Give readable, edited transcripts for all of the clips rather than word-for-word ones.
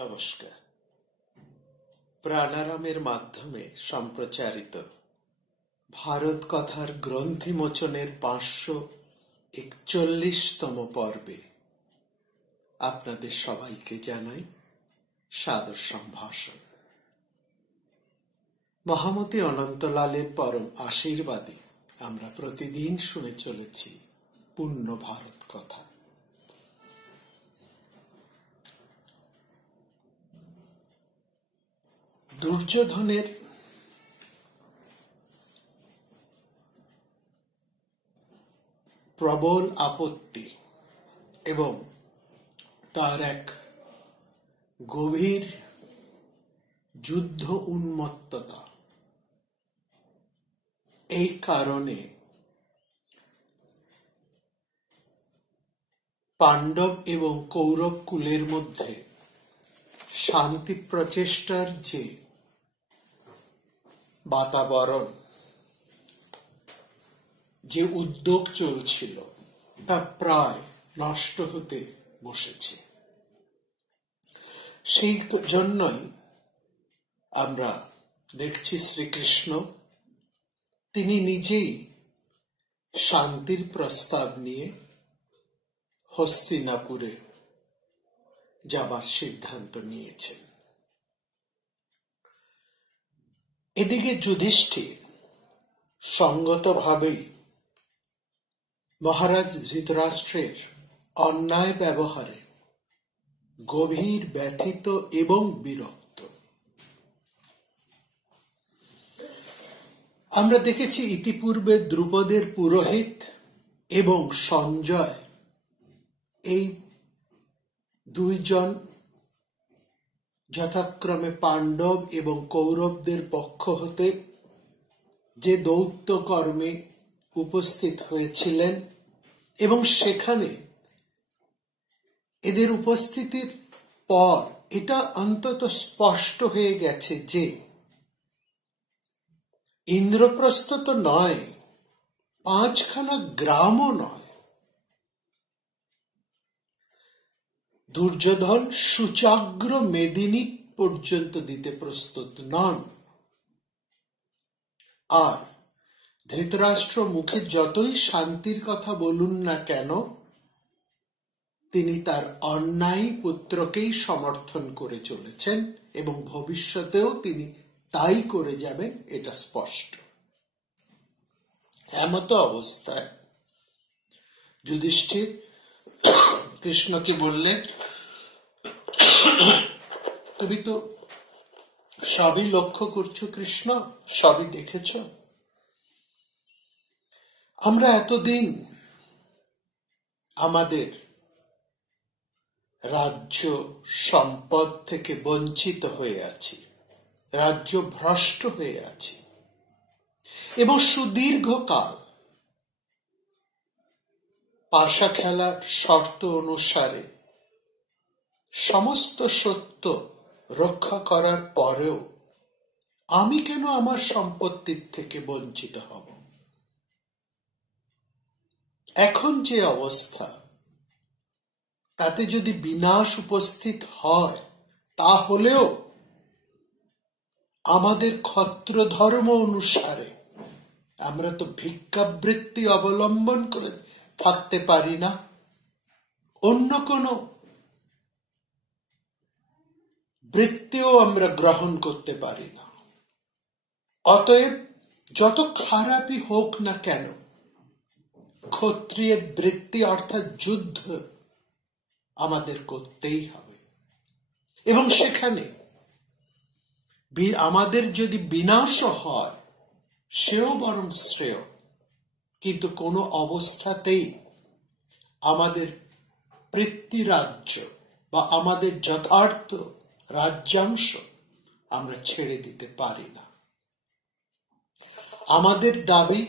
নমস্কার। প্রাণারামের মাধ্যমে সম্প্রচারিত ভারত কথার গ্রন্থিমোচনের 541তম পর্বে আপনাদের সবাইকে জানাই সাদর সম্ভাষণ। মহামতি অনন্তলালের পরম আশীর্বাদে আমরা প্রতিদিন শুনে চলেছি পূর্ণ ভারত কথা। দুর্যোধনের প্রবল আপত্তি এবং তার এক গভীর যুদ্ধ উন্মত্ততা, এই কারণে পাণ্ডব এবং কৌরব কুলের মধ্যে শান্তি প্রচেষ্টার যে বাতাবরণ, যে উদ্যোগ চলছিল, তা প্রায় নষ্ট হতে বসেছে। সেই জন্যই আমরা দেখছি শ্রীকৃষ্ণ তিনি নিজেই শান্তির প্রস্তাব নিয়ে হস্তিনাপুরে যাবার সিদ্ধান্ত নিয়েছেন। এদিকে যুধিষ্ঠির সঙ্গতভাবেই মহারাজ ধৃতরাষ্ট্রের অন্যায় ব্যবহারে গভীর ব্যথিত এবং বিরক্ত। আমরা দেখেছি ইতিপূর্বে দ্রুপদের পুরোহিত এবং সঞ্জয়, এই দুইজন যথাক্রমে পাণ্ডব এবং কৌরবদের পক্ষ হতে যে দৌত্য কর্মে উপস্থিত হয়েছিলেন, এবং সেখানে এদের উপস্থিতির পর এটা অন্তত স্পষ্ট হয়ে গেছে যে ইন্দ্রপ্রস্থ তো নয়, 5খানা গ্রামও নয়, দুর্যোধন সুচাগ্র মেদিনী পর্যন্ত দিতে প্রস্তুত নন। আর ধৃতরাষ্ট্র মুখে যতই শান্তির কথা বলুন না কেন, তিনি তার অন্যায় পুত্রকেই সমর্থন করে চলেছেন এবং ভবিষ্যতেও তিনি তাই করে যাবেন, এটা স্পষ্ট। এমতো অবস্থায় যুধিষ্ঠির কৃষ্ণকে বললেন, তুমি তো সবই লক্ষ্য করছো কৃষ্ণ, সবই দেখেছ। আমরা এতদিন আমাদের রাজ্য সম্পদ থেকে বঞ্চিত হয়ে আছি, রাজ্য ভ্রষ্ট হয়ে আছি, এবং সুদীর্ঘকাল পাশা খেলার শর্ত অনুসারে সমস্ত সত্য রক্ষা করার পরেও আমি কেন আমার সম্পত্তির থেকে বঞ্চিত হব? এখন যে অবস্থা, তাতে যদি বিনাশ উপস্থিত হয়, তাহলেও আমাদের ক্ষত্র ধর্ম অনুসারে আমরা তো ভিক্ষাবৃত্তি অবলম্বন করে থাকতে পারি না, অন্য কোনো বৃত্তিও আমরা গ্রহণ করতে পারি না। অতএব যত খারাপই হোক না কেন, ক্ষত্রিয় বৃত্তি অর্থাৎ যুদ্ধ আমাদের করতেই হবে, এবং সেখানে আমাদের যদি বিনাশও হয় সেও বরং শ্রেয়, কিন্তু কোনো অবস্থাতেই আমাদের পিতৃরাজ্য বা আমাদের যথার্থ রাজ্যাংশ আমরা ছেড়ে দিতে পারি না। আমাদের দাবি,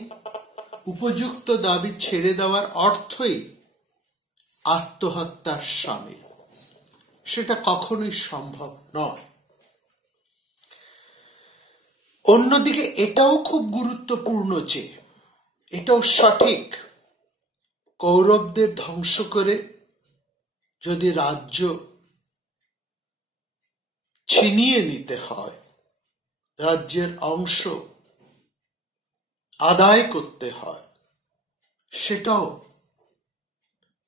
উপযুক্ত দাবি ছেড়ে দেওয়ার অর্থই আত্মহত্যার শামিল, সেটা কখনোই সম্ভব নয়। অন্যদিকে এটাও খুব গুরুত্বপূর্ণ যে, এটাও সঠিক, কৌরবদের ধ্বংস করে যদি রাজ্য ছিনিয়ে নিতে হয়, রাজ্যের অংশ আদায় করতে হয়, সেটাও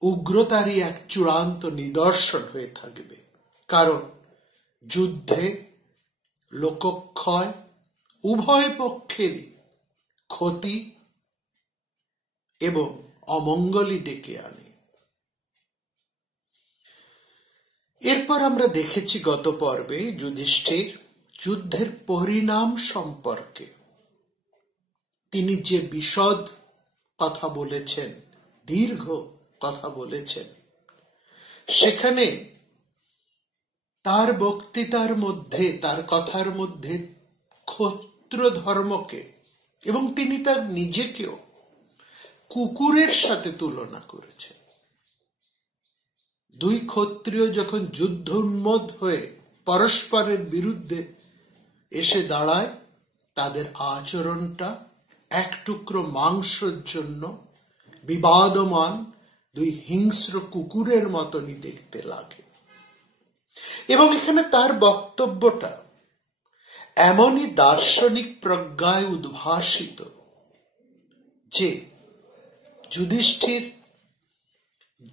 উগ্রতারই এক চূড়ান্ত নিদর্শন হয়ে থাকবে। কারণ যুদ্ধে লোকক্ষয় উভয় পক্ষেরই ক্ষতি এবং অমঙ্গলই ডেকে আনে। এরপর আমরা দেখেছি গত পর্বে যুধিষ্ঠির যুদ্ধের পরিণাম সম্পর্কে তিনি যে বিশদ কথা বলেছেন, দীর্ঘ কথা বলেছেন, সেখানে তার বক্তৃতার মধ্যে, তার কথার মধ্যে ক্ষত্র ধর্মকে এবং তিনি তার নিজেকেও কুকুরের সাথে তুলনা করেছেন। দুই ক্ষত্রিয় যখন যুদ্ধ উন্মত্ত হয়ে পরস্পরের বিরুদ্ধে এসে দাঁড়ায়, তাদের আচরণটা এক টুকরো মাংসের জন্য বিবাদমান দুই হিংস্র কুকুরের মতনই দেখতে লাগে। এবং এখানে তার বক্তব্যটা এমনই দার্শনিক প্রজ্ঞায় উদ্ভাসিত যে যুধিষ্ঠির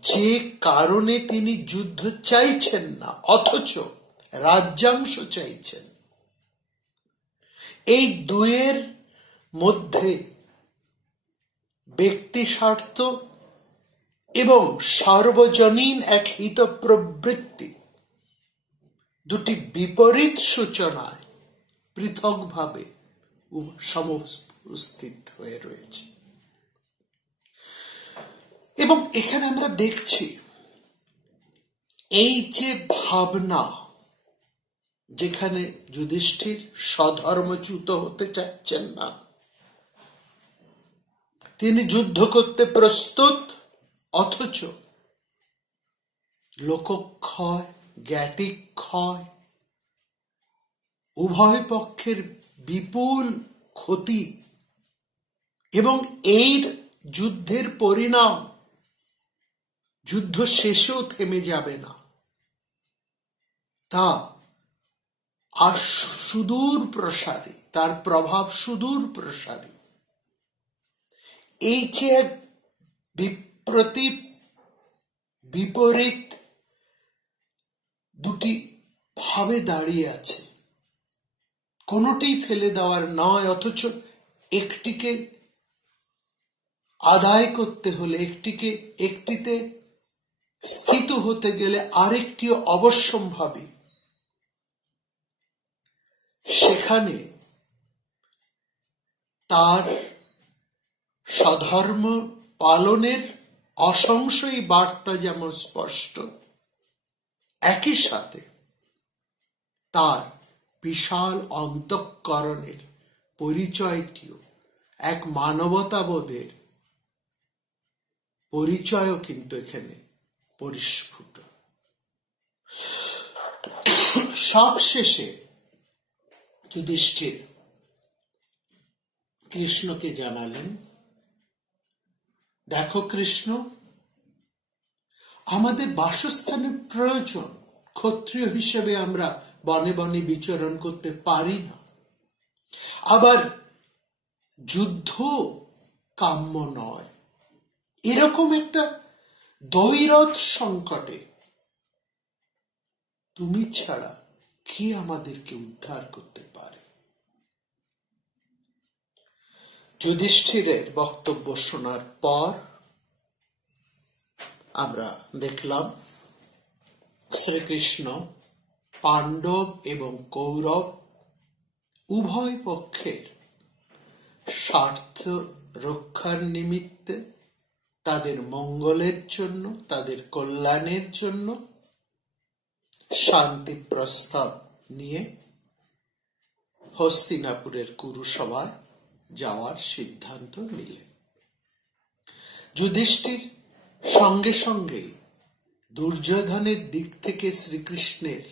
যে কারণে তিনি যুদ্ধ চাইছেন না অথচ রাজ্যাংশ চাইছেন, এই দুয়ের মধ্যে ব্যক্তি স্বার্থ এবং সার্বজনীন এক হিত প্রবৃত্তি দুটি বিপরীত সূচনায় পৃথকভাবে সমুপস্থিত হয়ে রয়েছে। এবং এখানে আমরা দেখছি এই যে ভাবনা, যেখানে যুধিষ্ঠির স্বধর্মচ্যুত হতে চাচ্ছেন না, তিনি যুদ্ধ করতে প্রস্তুত, অথচ লোকক্ষয় জ্ঞাতিক্ষয় উভয় পক্ষের বিপুল ক্ষতি এবং এই যুদ্ধের পরিণাম যুদ্ধ শেষেও থেমে যাবে না, তা আর সুদূর প্রসারী, তার প্রভাব সুদূর প্রসারী। এই যে বিপরীত দুটি ভাবে দাঁড়িয়ে আছে, কোনটাই ফেলে দেওয়ার নয়, অথচ একটিকে আদায় করতে হলে, একটিতে স্থিত হতে গেলে আরেকটিও অবশ্যম্ভাবী। সেখানে তার স্বধর্ম পালনের অসংশয়ী বার্তা যেমন স্পষ্ট, একই সাথে তার বিশাল অন্তঃকরণের পরিচয়টিও এক মানবতাবোধের পরিচয়ও কিন্তু এখানে পরিস্ফুট। সবশেষে যুধিষ্ঠির কৃষ্ণকে জানালেন, দেখো কৃষ্ণ, আমাদের বাসস্থানের প্রয়োজন। ক্ষত্রিয় হিসেবে আমরা বনে বনে বিচরণ করতে পারি না, আবার যুদ্ধ কাম্য নয়। এরকম একটা দ্বৈরথ সংকটে তুমি ছাড়া কে আমাদেরকে উদ্ধার করতে পারে? যুধিষ্ঠিরের বক্তব্য শোনার পর আমরা দেখলাম শ্রীকৃষ্ণ পাণ্ডব এবং কৌরব উভয় পক্ষের স্বার্থ রক্ষার নিমিত্তে, তাদের মঙ্গলের জন্য, তাদের কল্যাণের জন্য শান্তি প্রস্তাব নিয়ে হস্তিনাপুরের কুরুসভায় যাওয়ার সিদ্ধান্ত নিলেন। যুধিষ্ঠির সঙ্গে সঙ্গে দুর্যোধনের দিক থেকে শ্রীকৃষ্ণের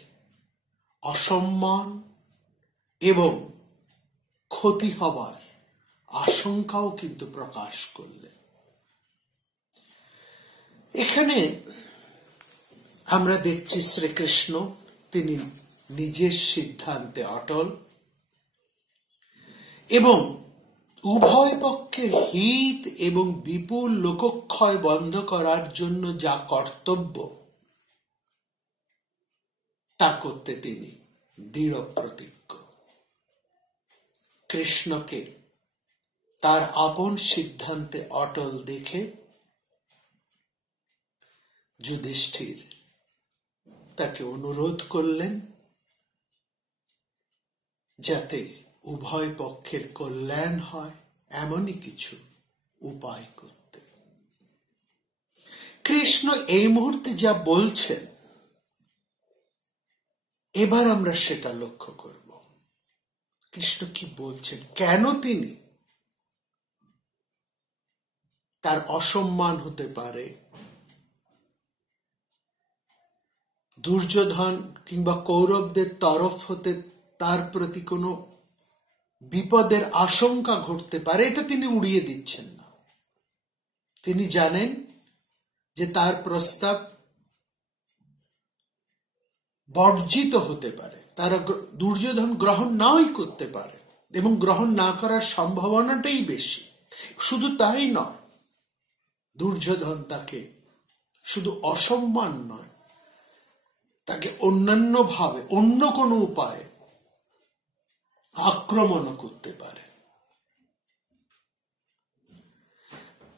অসম্মান এবং ক্ষতি হবার আশঙ্কাও কিন্তু প্রকাশ করলেন। এখানে আমরা দেখছি শ্রীকৃষ্ণ তিনি নিজের সিদ্ধান্তে অটল এবং উভয় পক্ষের হিত এবং বিপুল লোকক্ষয় বন্ধ করার জন্য যা কর্তব্য তা করতে তিনি দৃঢ় প্রতিজ্ঞ। কৃষ্ণকে তার আপন সিদ্ধান্তে অটল দেখে যুধিষ্ঠির তাকে অনুরোধ করলেন যাতে উভয় পক্ষের কল্যাণ হয় এমনই কিছু উপায় করতে। কৃষ্ণ এই মুহূর্তে যা বলছেন এবার আমরা সেটা লক্ষ্য করব। কৃষ্ণ কি বলছেন, কেন তিনি তার অসম্মান হতে পারে, দুর্যোধন কিংবা কৌরবদের তরফ হতে তার প্রতি কোনো বিপদের আশঙ্কা ঘটতে পারে, এটা তিনি উড়িয়ে দিচ্ছেন না। তিনি জানেন যে তার প্রস্তাব বর্জিত হতে পারে, তারা দুর্যোধন গ্রহণ নাই করতে পারে এবং গ্রহণ না করার সম্ভাবনাটাই বেশি। শুধু তাই নয়, দুর্যোধন তাকে শুধু অসম্মান নয়, তাকে অন্যান্য ভাবে অন্য কোনো উপায়ে আক্রমণ করতে পারে।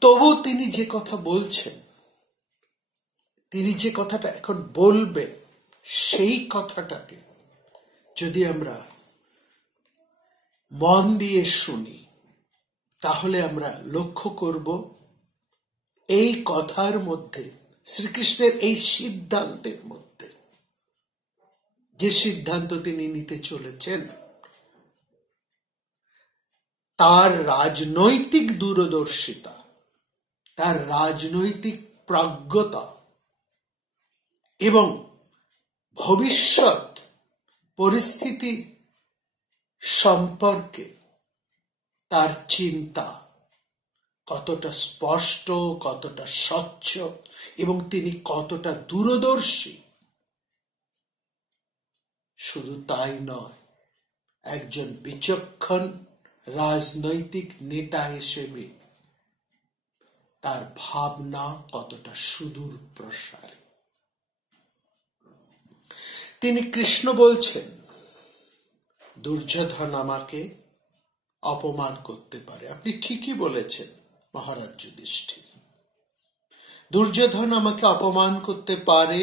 তবু তিনি যে কথা বলছেন, তিনি যে কথাটা এখন বলবেন, সেই কথাটাকে যদি আমরা মন দিয়ে শুনি তাহলে আমরা লক্ষ্য করব এই কথার মধ্যে, শ্রীকৃষ্ণের এই সিদ্ধান্তের মধ্যে, যে সিদ্ধান্ত তিনি নিতে চলেছেন তার রাজনৈতিক দূরদর্শিতা, তার রাজনৈতিক প্রাজ্ঞতা এবং ভবিষ্যৎ পরিস্থিতি সম্পর্কে তার চিন্তা কতটা স্পষ্ট, কতটা স্বচ্ছ এবং তিনি কতটা দূরদর্শী। শুধু তাই নয়, একজন বিচক্ষণ রাজনৈতিক নেতা হিসেবে তার ভাবনা কতটা সুদূর প্রসারী। তিনি কৃষ্ণ বলছেন, দুর্যোধন আমাকে অপমান করতে পারে। আপনি ঠিকই বলেছেন মহারাজ যুধিষ্ঠির, দুর্যোধন আমাকে অপমান করতে পারে,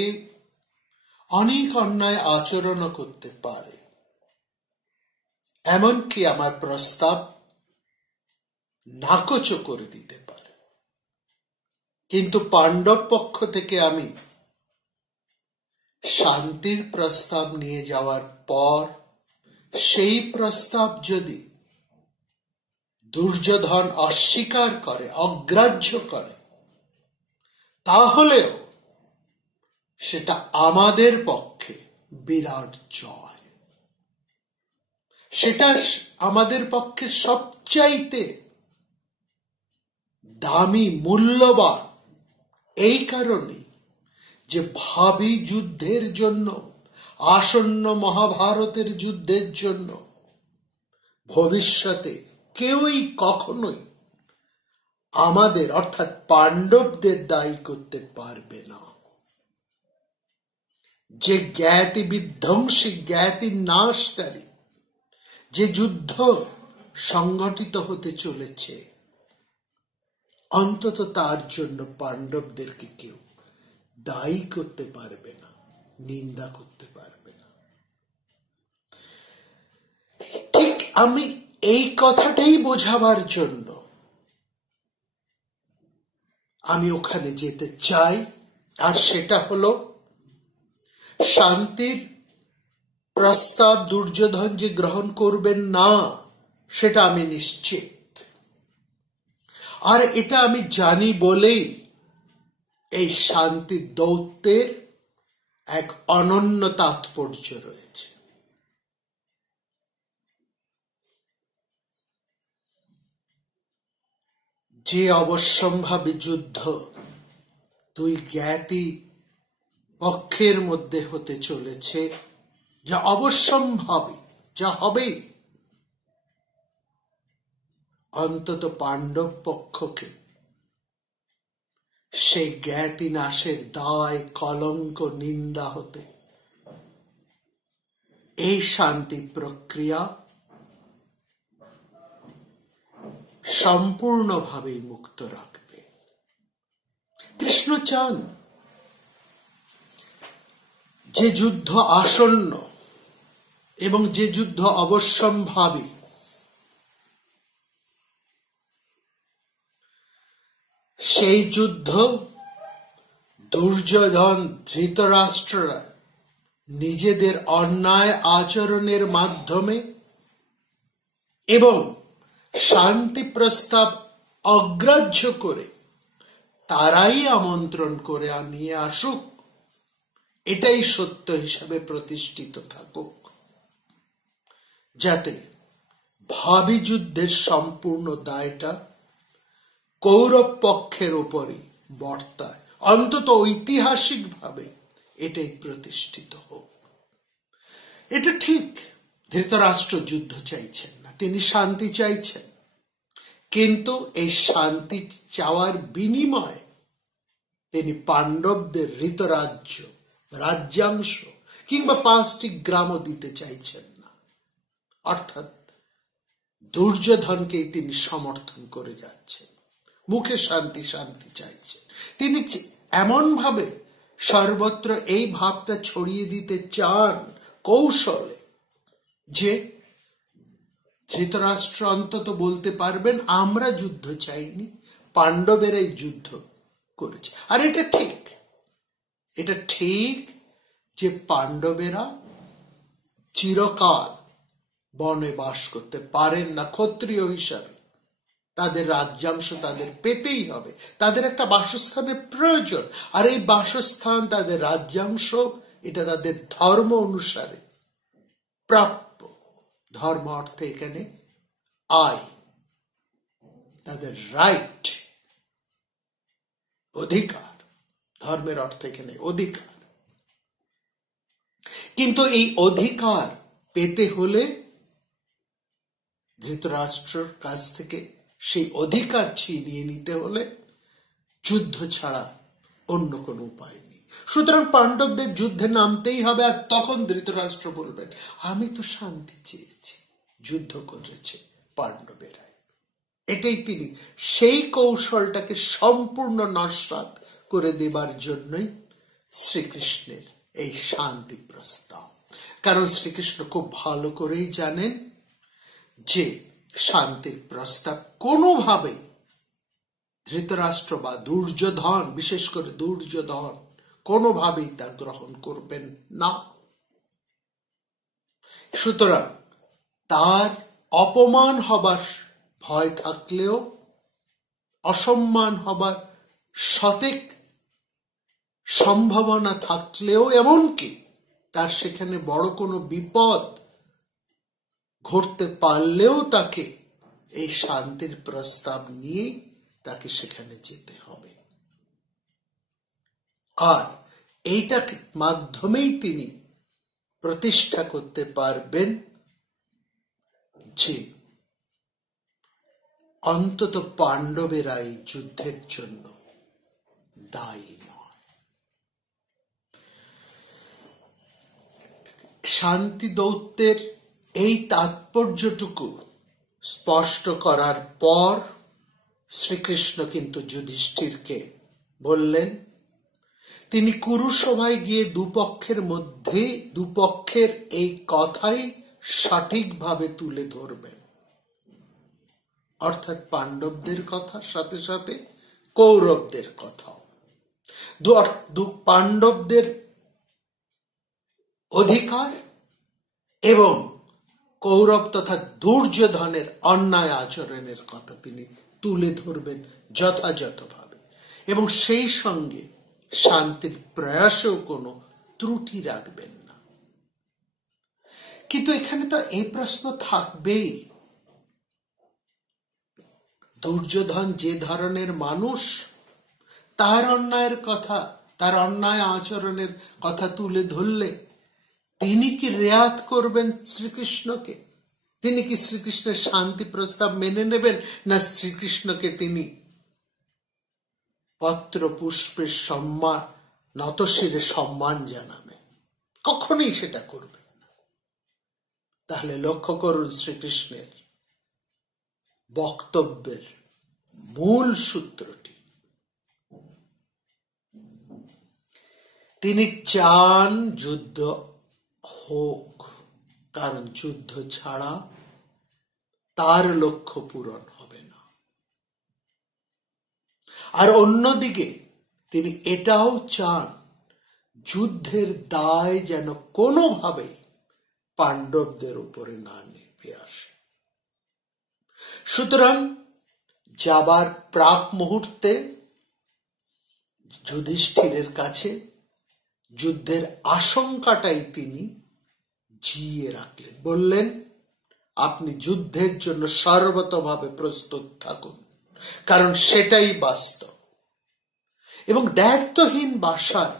অনেক অন্যায় আচরণও করতে পারে, এমনকি আমার প্রস্তাব নাকচ করে দিতে পারে। কিন্তু পাণ্ডব পক্ষ থেকে আমি শান্তির প্রস্তাব নিয়ে যাওয়ার পর সেই প্রস্তাব যদি দুর্যোধন অস্বীকার করে, অগ্রাহ্য করে, তাহলেও সেটা আমাদের পক্ষে বিরাট জয়। সেটা আমাদের পক্ষে সবচাইতে দামি, মূল্যবান, এই কারণে যে ভাবী যুদ্ধের জন্য, আসন্ন মহাভারতের যুদ্ধের জন্য ভবিষ্যতে কেউই কখনোই আমাদের অর্থাৎ পাণ্ডবদের দায়ী করতে পারবে না। যে জ্ঞাতি বিধ্বংসী, জ্ঞাতি নাশকারী যে যুদ্ধ সংগঠিত হতে চলেছে, অন্তত তার জন্য পাণ্ডবদেরকে কেউ দায়ী করতে পারবে না, নিন্দা করতে পারবে না। ঠিক আমি এই কথাটাই বোঝাবার জন্য আমি ওখানে যেতে চাই, আর সেটা হলো শান্তির প্রস্তাব দুর্যোধন যে গ্রহণ করবেন না সেটা আমি নিশ্চিত, আর এটা আমি জানি বলেই এই শান্তি দৌত্যের এক অনন্য তাৎপর্য রয়েছে। যে অবশ্যম্ভাবী যুদ্ধ দুই জ্ঞাতি পক্ষের মধ্যে হতে চলেছে, যা অবশ্যম্ভাবী, যা হবেই, অন্তত পাণ্ডব পক্ষকে সেই জ্ঞাতি নাশের দায়, কলঙ্ক, নিন্দা হতে এই শান্তি প্রক্রিয়া সম্পূর্ণভাবে মুক্ত রাখবে। কৃষ্ণ চান যে যুদ্ধ আসন্ন এবং যে যুদ্ধ অবশ্যম্ভাবী, সেই যুদ্ধ দুর্যোধন, ধৃতরাষ্ট্ররা নিজেদের অন্যায় আচরণের মাধ্যমে এবং শান্তি প্রস্তাব অগ্রাহ্য করে তারাই আমন্ত্রণ করে নিয়ে আসুক, এটাই সত্য হিসাবে প্রতিষ্ঠিত থাকুক, যাতে ভাবী যুদ্ধের সম্পূর্ণ দায়টা কৌরব পক্ষের উপরই বর্তায়। অন্তত ঐতিহাসিকভাবে এটাই প্রতিষ্ঠিত হোক। এটা ঠিক, ধৃতরাষ্ট্র যুদ্ধ চাইছেন না, তিনি শান্তি চাইছেন, কিন্তু এই শান্তি চাওয়ার বিনিময়ে তিনি পাণ্ডবদের ঋতরাজ্য, রাজ্যাংশ কিংবা 5টি গ্রামও দিতে চাইছেন না। অর্থাৎ দুর্যোধনকেই তিনি সমর্থন করে যাচ্ছেন, মুখে শান্তি শান্তি চাইছেন। তিনি এমন ভাবে সর্বত্র এই ভাবটা ছড়িয়ে দিতে চান কৌশলে, যে ধৃতরাষ্ট্র অন্তত বলতে পারবেন আমরা যুদ্ধ চাইনি, পাণ্ডবেরাই যুদ্ধ করেছে। আর এটা ঠিক, এটা ঠিক যে পাণ্ডবেরা চিরকাল বনে বাস করতে পারেন না ক্ষত্রিয় হিসাবে, তাদের রাজ্যাংশ তাদের পেতেই হবে, তাদের একটা বাসস্থানের প্রয়োজন। আর এই বাসস্থান, তাদের রাজ্যাংশ, এটা তাদের ধর্ম অনুসারে প্রাপ্য। ধর্ম অর্থে এখানে আয়, তাদের রাইট, অধিকার। ধর্মের অর্থে এখানে অধিকার। কিন্তু এই অধিকার পেতে হলে ধৃতরাষ্ট্রের কাছ থেকে সেই অধিকার ছিনিয়ে নিতে হলে যুদ্ধ ছাড়া অন্য কোনো উপায় নেই। সুতরাং পাণ্ডবদের যুদ্ধে নামতেই হবে। আর তখন ধৃতরাষ্ট্র বলবেন আমি তো শান্তি চেয়েছি, যুদ্ধ করেছে পাণ্ডবেরাই। এটাই তিনি সেই কৌশলটাকে সম্পূর্ণ নস্যাৎ করে দেবার জন্যই শ্রীকৃষ্ণের এই শান্তি প্রস্তাব। কারণ শ্রীকৃষ্ণ খুব ভালো করেই জানেন যে শান্তির প্রস্তাব কোনোভাবেই ধৃতরাষ্ট্র বা দুর্যোধন, বিশেষ করে দুর্যোধন, কোনোভাবেই তা গ্রহণ করবেন না। সুতরাং তার অপমান হবার ভয় থাকলেও, অসম্মান হবার সঠিক সম্ভাবনা থাকলেও, এমনকি তার সেখানে বড় কোনো বিপদ ঘটতে পারলেও তাকে এই শান্তির প্রস্তাব নিয়ে তাকে সেখানে যেতে হবে। আর এইটার মাধ্যমেই তিনি প্রতিষ্ঠা করতে পারবেন যে অন্তত পাণ্ডবেরা এই যুদ্ধের জন্য দায়ী নয়। শান্তি দৌত্যের এই তাৎপর্যটুকু স্পষ্ট করার পর শ্রীকৃষ্ণ কিন্তু যুধিষ্ঠিরকে বললেন, তিনি কুরুসভায় গিয়ে দুপক্ষের এই কথাই সঠিকভাবে তুলে ধরবেন। অর্থাৎ পাণ্ডবদের কথার সাথে সাথে কৌরবদের কথাও। পাণ্ডবদের অধিকার এবং কৌরব তথা দুর্যোধনের অন্যায় আচরণের কথা তিনি তুলে ধরবেন যথাযথভাবে, এবং সেই সঙ্গে শান্তির প্রয়াসেও কোনো ত্রুটি রাখবেন না। কিন্তু এখানে তো এই প্রশ্ন থাকবেই, দুর্যোধন যে ধরনের মানুষ, তার অন্যায়ের কথা, তার অন্যায় আচরণের কথা তুলে ধরলে তিনি কি রেয়াত করবেন শ্রীকৃষ্ণকে? তিনি কি শ্রীকৃষ্ণের শান্তি প্রস্তাব মেনে নেবেন, না শ্রীকৃষ্ণকে তিনি পত্র পুষ্পের সম্মান, নতশিরে সম্মান জানাবেন? কখনোই সেটা করবেন না। তাহলে লক্ষ্য করুন শ্রীকৃষ্ণের বক্তব্যের মূল সূত্রটি। তিনি চান যুদ্ধ হোক, কারণ যুদ্ধ ছাড়া তার লক্ষ্য পূরণ হবে না। আর অন্যদিকে তিনি এটাও চান যুদ্ধের দায় যেন কোনোভাবেই পাণ্ডবদের উপরে না নেমে আসে। সুতরাং যাবার প্রাক মুহূর্তে যুধিষ্ঠিরের কাছে যুদ্ধের আশঙ্কাটাই তিনি জিয়ে রাখলেন। বললেন, আপনি যুদ্ধের জন্য সর্বতভাবে প্রস্তুত থাকুন, কারণ সেটাই বাস্তব। এবং দায়িত্বহীন ভাষায়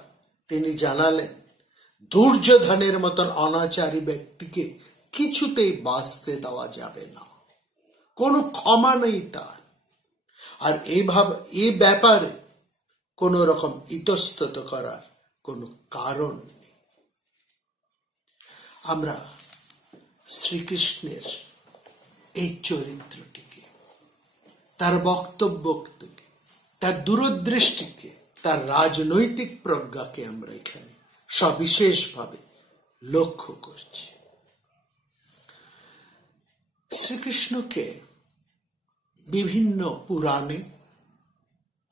তিনি জানালেন, দুর্যোধনের মতন অনাচারী ব্যক্তিকে কিছুতেই বাঁচতে দেওয়া যাবে না, কোনো ক্ষমা নেই তার। আর এই ব্যাপারে কোন রকম ইতস্তত করার কোনো কারণ নেই। আমরা শ্রীকৃষ্ণের এই চরিত্রটিকে, তার বক্তব্যকে, তার দূরদৃষ্টিকে, তার রাজনৈতিক প্রজ্ঞাকে আমরা এখানে সবিশেষভাবে লক্ষ্য করছি। শ্রীকৃষ্ণকে বিভিন্ন পুরাণে,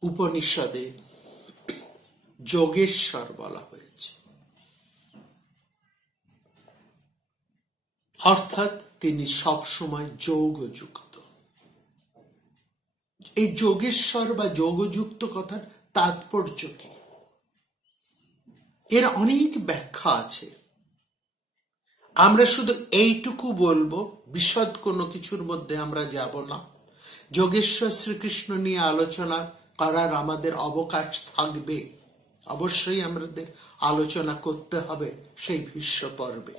উপনিষদে যোগেশ্বর বলা হয়েছে, অর্থাৎ তিনি সবসময় যোগযুক্ত। এই যোগেশ্বর বা যোগযুক্ত কথার তাৎপর্য কি? এর অনেক ব্যাখ্যা আছে। আমরা শুধু এইটুকু বলবো, বিশদ কোনো কিছুর মধ্যে আমরা যাব না। যোগেশ্বর শ্রীকৃষ্ণ নিয়ে আলোচনা করার আমাদের অবকাশ থাকবে, অবশ্যই আমাদের আলোচনা করতে হবে সেই ভীষ্ম পর্বে,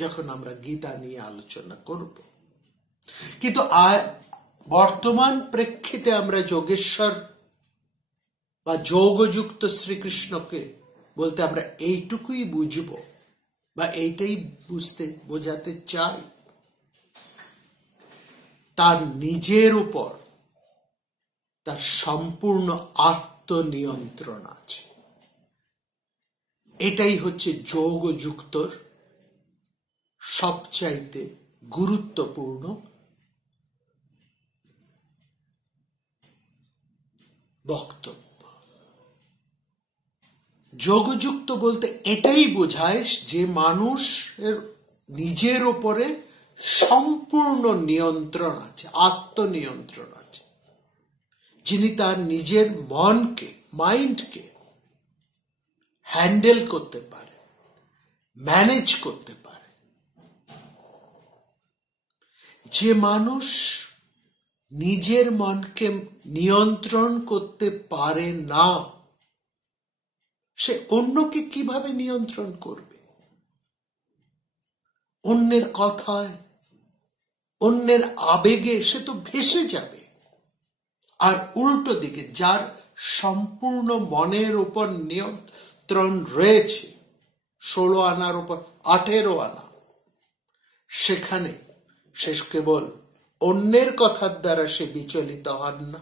যখন আমরা গীতা নিয়ে আলোচনা করব। কিন্তু বর্তমান প্রেক্ষিতে আমরা যোগেশ্বর বা যোগযুক্ত শ্রীকৃষ্ণকে বলতে আমরা এইটুকুই বুঝব, বা এইটাই বোঝাতে চাই, তার নিজের উপর তার সম্পূর্ণ আত্মনিয়ন্ত্রণ আছে। এটাই হচ্ছে যোগযুক্তর সবচাইতে গুরুত্বপূর্ণ বক্তব্য। যোগযুক্ত বলতে এটাই বোঝায় যে মানুষের নিজের উপরে সম্পূর্ণ নিয়ন্ত্রণ আছে, আত্মনিয়ন্ত্রণ আছে, যিনি তার নিজের মনকে, মাইন্ডকে হ্যান্ডেল করতে পারে, ম্যানেজ করতে পারে। যে মানুষ নিজের মনকে নিয়ন্ত্রণ করতে পারে না, সে অন্যকে কিভাবে নিয়ন্ত্রণ করবে? অন্যের কথায়, অন্যের আবেগে সে তো ভেসে যাবে। আর উল্টো দিকে যার সম্পূর্ণ মনের উপর নিয়ন্ত্রণ রয়েছে, 16 আনার উপর 18 আনা, সেখানে সে কেবল অন্যের কথার দ্বারা সে বিচলিত হন না,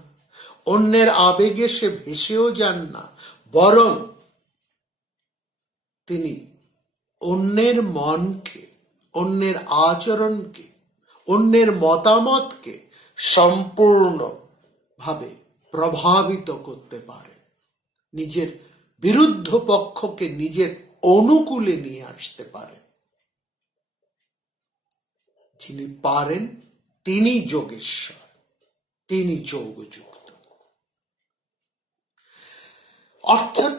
অন্যের আবেগে সে ভেসেও যান না, বরং তিনি অন্যের মনকে, অন্যের আচরণকে, অন্যের মতামতকে সম্পূর্ণভাবে প্রভাবিত করতে পারে, নিজের বিরুদ্ধ পক্ষকে নিজের অনুকূলে নিয়ে আসতে পারে। যিনি পারেন তিনি যোগেশ্বর, তিনি যোগযুক্ত। অর্থাৎ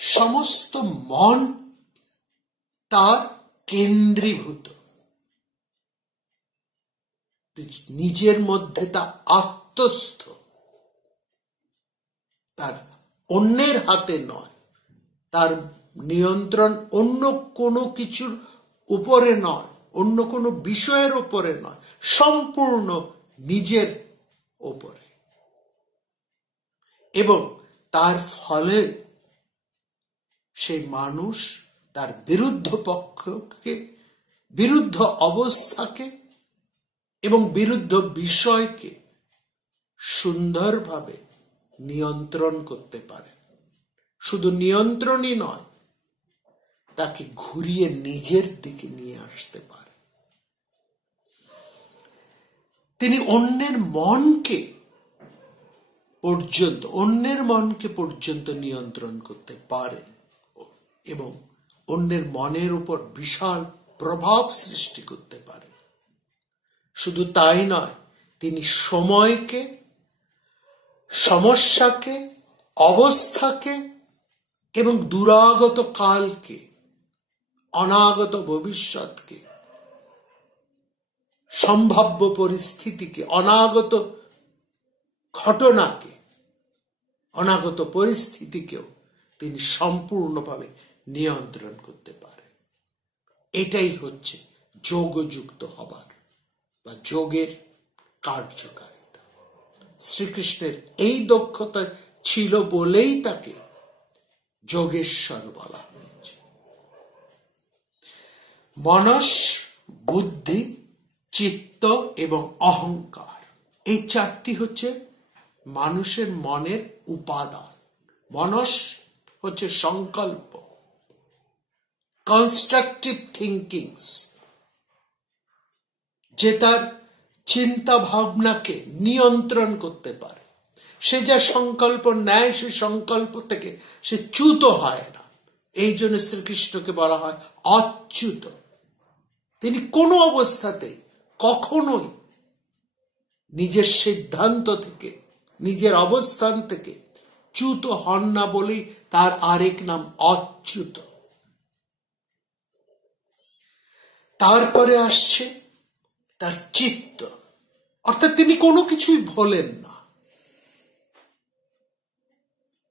সমস্ত মন তার কেন্দ্রীভূত, নিজের মধ্যে তা আত্মস্থ, তার অন্যের হাতে নয়, তার নিয়ন্ত্রণ অন্য কোনো কিছুর উপরে নয়, অন্য কোনো বিষয়ের উপরে নয়, সম্পূর্ণ নিজের উপরে। এবং তার ফলে সেই মানুষ তার বিরুদ্ধ পক্ষকে, বিরুদ্ধ অবস্থাকে এবং বিরুদ্ধ বিষয়কে সুন্দরভাবে নিয়ন্ত্রণ করতে পারে। শুধু নিয়ন্ত্রণই নয়, তাকে ঘুরিয়ে নিজের দিকে নিয়ে আসতে পারে। তিনি অন্যের মনকে পর্যন্ত নিয়ন্ত্রণ করতে পারেন এবং অন্যের মনের উপর বিশাল প্রভাব সৃষ্টি করতে পারেন। শুধু তাই নয়, তিনি সময়কে, সমস্যাকে, অবস্থাকে এবং দুরাগত কালকে, অনাগত ভবিষ্যৎকে, সম্ভাব্য পরিস্থিতিকে, অনাগত ঘটনাকে, অনাগত পরিস্থিতিকেও তিনি সম্পূর্ণভাবে নিয়ন্ত্রণ করতে পারেন। এটাই হচ্ছে যোগযুক্ত হবার বা যোগের কার্যকারিতা। শ্রীকৃষ্ণের এই দক্ষতা ছিল বলেই তাকে যোগেশ্বর বলা হয়েছে। মনস, বুদ্ধি, চিত্ত এবং অহংকার, এই চারটি হচ্ছে মানুষের মনের উপাদান। মনস হচ্ছে সংকল্প, কনস্ট্রাকটিভ থিঙ্কিংস, যে তার চিন্তা ভাবনাকে নিয়ন্ত্রণ করতে পারে। সে যা সংকল্প নেয়, সে সংকল্প থেকে সে চ্যুত হয় না। এই জন্য শ্রীকৃষ্ণকে বলা হয় অচ্যুত। তিনি কোনো অবস্থাতেই কখনোই নিজের সিদ্ধান্ত থেকে, নিজের অবস্থান থেকে চ্যুত হন না বলেই তার আরেক নাম অচ্যুত। তারপরে আসছে তার চিত্ত, অর্থাৎ তিনি কোনো কিছুই ভোলেন না।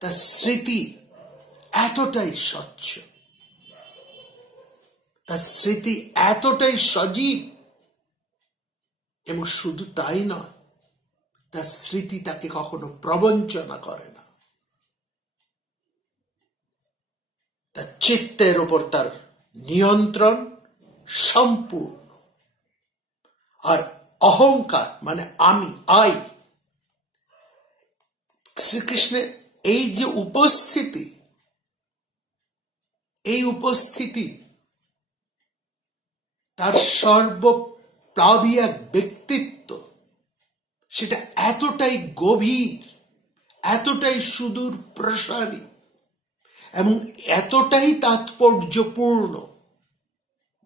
তার স্মৃতি এতটাই স্বচ্ছ, তার স্মৃতি এতটাই সজীব, এবং শুধু তাই নয়, তার স্মৃতি তাকে কখনো প্রবঞ্চনা করে না। তার চিত্তের উপর তার নিয়ন্ত্রণ সম্পূর্ণ। আর অহংকার মানে আমি, শ্রীকৃষ্ণের এই যে উপস্থিতি, এই উপস্থিতি তার সর্বপ্লাবী এক ব্যক্তিত্ব, সেটা এতটাই গভীর, এতটাই সুদূর প্রসারী এবং এতটাই তাৎপর্যপূর্ণ,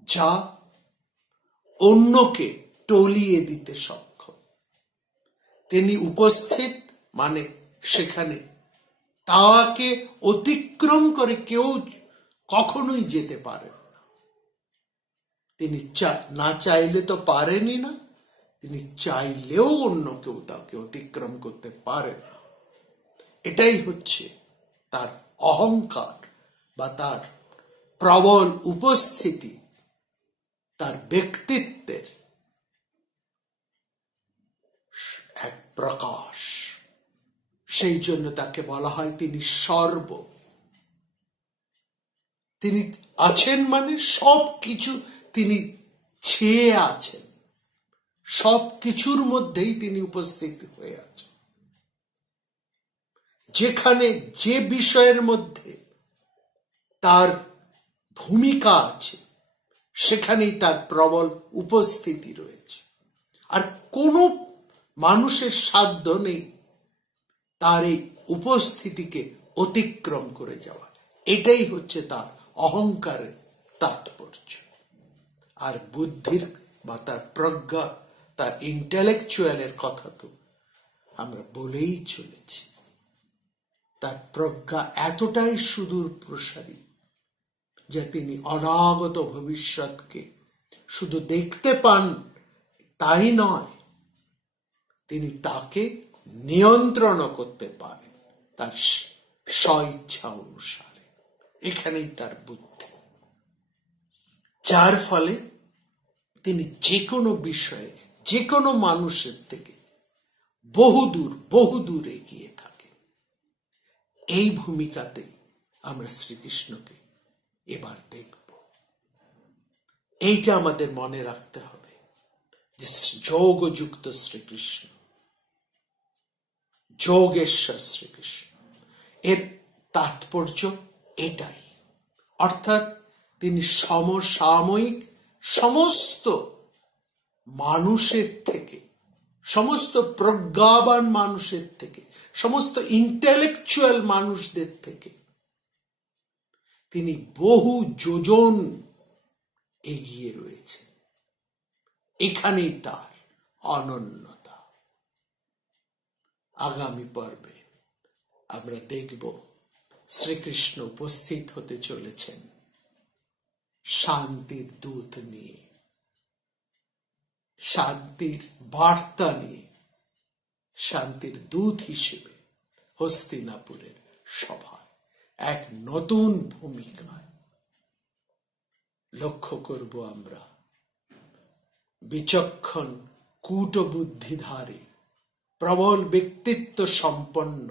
যা অন্যকে টলিয়ে দিতে সক্ষম। তিনি উপস্থিত মানে সেখানে তাকে অতিক্রম করে কেউ কখনোই যেতে পারে না। তিনি না চাইলে তো পারেনই না, তিনি চাইলেও অন্য কেউ তাকে অতিক্রম করতে পারে না। এটাই হচ্ছে তার অহংকার বা তার প্রবল উপস্থিতি, তার ব্যক্তিত্বের এক প্রকাশ। সেই জন্য তাকে বলা হয় তিনি সর্ব। তিনি আছেন মানে সবকিছু তিনি ছেয়ে আছেন, সবকিছুর মধ্যেই তিনি উপস্থিত হয়ে আছেন। যেখানে যে বিষয়ের মধ্যে তার ভূমিকা আছে, সেখানেই তার প্রবল উপস্থিতি রয়েছে। আর কোনো মানুষের সাধ্য নেই তার এই উপস্থিতিকে অতিক্রম করে যাওয়া। এটাই হচ্ছে তার অহংকারের তাৎপর্য। আর বুদ্ধির বা তার প্রজ্ঞা, তার ইন্টেলেকচুয়ালের কথা তো আমরা বলেই চলেছি। তার প্রজ্ঞা এতটাই সুদূর প্রসারী যে তিনি অনাগত ভবিষ্যৎকে শুধু দেখতে পান তাই নয়, তিনি তাকে নিয়ন্ত্রণ করতে পারেন তার স্বইচ্ছা অনুসারে। এখানেই তার বুদ্ধি, যার ফলে তিনি যে কোনো বিষয়ে যে কোনো মানুষের থেকে বহুদূর এগিয়ে থাকে। এই ভূমিকাতে আমরা শ্রীকৃষ্ণকে এবার দেখব। এইটা আমাদের মনে রাখতে হবে যে যোগযুক্ত শ্রীকৃষ্ণ, যোগেশ্বর শ্রীকৃষ্ণ, এর তাৎপর্য এটাই। অর্থাৎ তিনি সমসাময়িক সমস্ত মানুষের থেকে, সমস্ত প্রজ্ঞাবান মানুষের থেকে, সমস্ত ইন্টেলেকচুয়াল মানুষদের থেকে তিনি বহু যোজন এগিয়ে রয়েছে। এখানেই তার অনন্যতা। আগামী পর্বে আমরা দেখব শ্রীকৃষ্ণ উপস্থিত হতে চলেছেন শান্তির দূত নিয়ে, শান্তির বার্তা নিয়ে, শান্তির দূত হিসেবে হস্তিনাপুরের সভায় এক নতুন ভূমিকায়। লক্ষ্য করব আমরা বিচক্ষণ কূটবুদ্ধিধারী প্রবল ব্যক্তিত্ব সম্পন্ন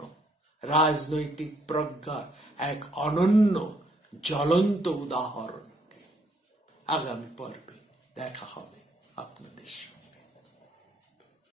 রাজনৈতিক প্রজ্ঞার এক অনন্য জ্বলন্ত উদাহরণকে। আগামী পর্বে দেখা হবে আপনাদের সাথে।